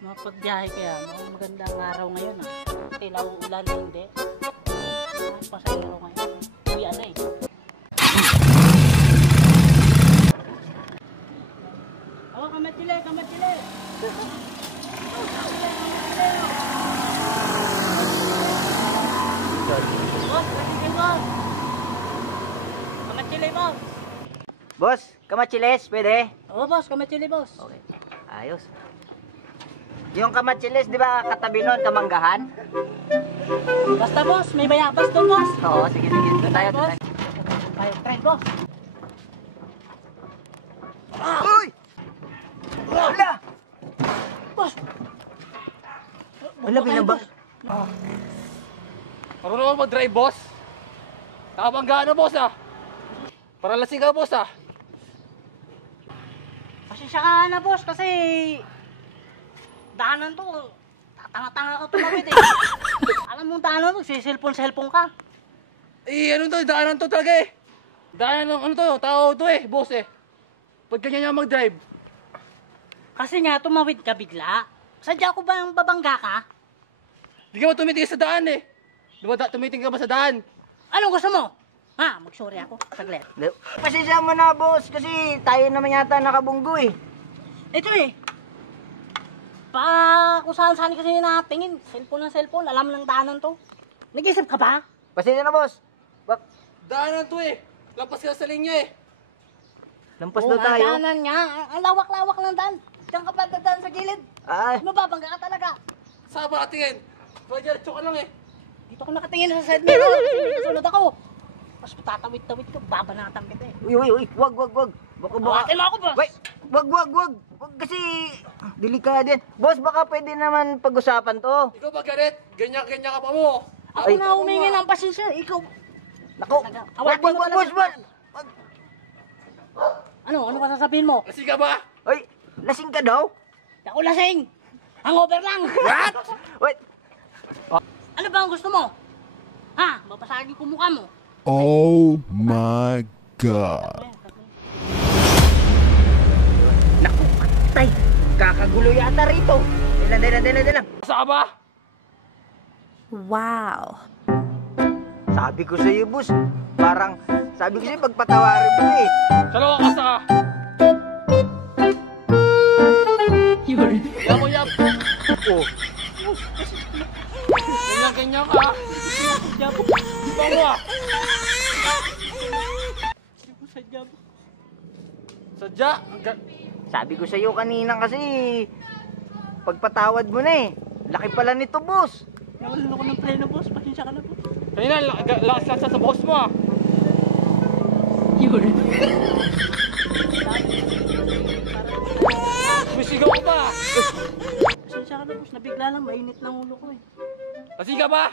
Mapagbiyahe kaya, mukhang magandang araw ngayon ah. Tilaw ulan na hindi. Pasayro ngayon. Uwi na eh. Oh, kamatili, kamatili! Boss, kamatili boss! Kamatili boss! Boss, kamachiles, pwede? Oo boss, kamatili boss. Okay, ayos. Yung kamachiles, di ba katabi nun, kamanggahan? Basta boss, may bayabas doon boss. Oo, sige, sige. Doon tayo, doon Boss, tayo. tayo try boss. Uy! Wala! Boss! Wala, binabas. Oo. Marunong ako mag-drive, boss. Nakabanggaan na, boss, ah. Para lasing ka, boss, ah. Pasensya ka na boss kasi daanan to, tatanga-tanga ka tumawid eh. Alam mo daanan to, sisilpon-selpon ka. Eh, ano to? Daanan to talaga, eh. Daanan ng ano to? Tao to, eh, boss, eh. Pag ganyan niya mag-drive. Kasi nga tumawid ka bigla. Sadya ko ba yung babangga ka? Di ka ba tumitingin sa daan, eh? Tumitingin ka ba sa daan? Anong gusto mo? Ha, mag-sorry ako. Saglit. Pasensya mo na, boss, kasi tayo naman yata nakabunggo eh. Ito eh. Kung saan-saan kasi natingin. Cellphone ng cellphone. Alam ng daanan to. Nag-isip ka ba? Pasensya na, boss. Daanan to, eh. Lampas ka sa linya, eh. Lampas Oo, daw tayo. ang daanan nga. Ang lawak-lawak ng daan. Diyan ka pa dadaan sa gilid. Ay, Mababangga ka talaga. Saan ba natingin? Diretso ka lang, eh. Dito ko nakatingin sa side mirror. Sunod ako. Mas tatawid-tawid ka, babanatan kita eh. uy, wag. Baka. Hawakin mo ako, boss. Wait, wag. Wag kasi delikado yan. Boss, baka pwede naman pag-usapan to. Ikaw ba galit? Ganyan-ganyan ka pa mo. Ako Ay. na humingi ng pasensya. Ikaw. Naku, Hawakin mo talaga. boss. Wag. Ano ka sasabihin mo? Lasing ka ba? Ay, lasing ka daw? Ako lasing. Hangover lang. What? Wait, Ano ba ang gusto mo? Ha? Mapasagin ko mukha mo. Oh my God. naku, patay. Kakagulo yata rito. Dala. Saan ka ba? Wow. Sabi ko sa'yo, boss. Sabi ko sa'yo, pagpatawarin mo eh. Salo ka ka. Yap. Oh, Ganyan-ganyan ka. Bago, ah. Sadya mo. Sadya. sabi ko sa'yo kanina kasi, pagpatawad mo na eh. Laki pala nito, boss. Nawalan ako ng preno, boss. Pasensya ka na, boss. Kanina, lakas sa boss mo, ah. Sumisigaw ka ba? Pasensya ka na, boss. Nabigla lang. Mainit ng ulo ko eh. Lasing ka ba?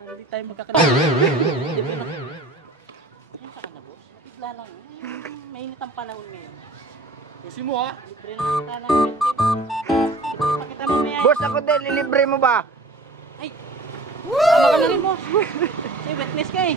Hindi tayo magkakalaman. Pasensya ka na, boss. Nabigla lang. Mainit ang panahon ngayon. Gusto mo, ah. Libre na ka ng milk. Pakita mo may Boss, ako din, lilibre mo ba? Ay! Tama ka na rin, boss. Say, witness ka eh.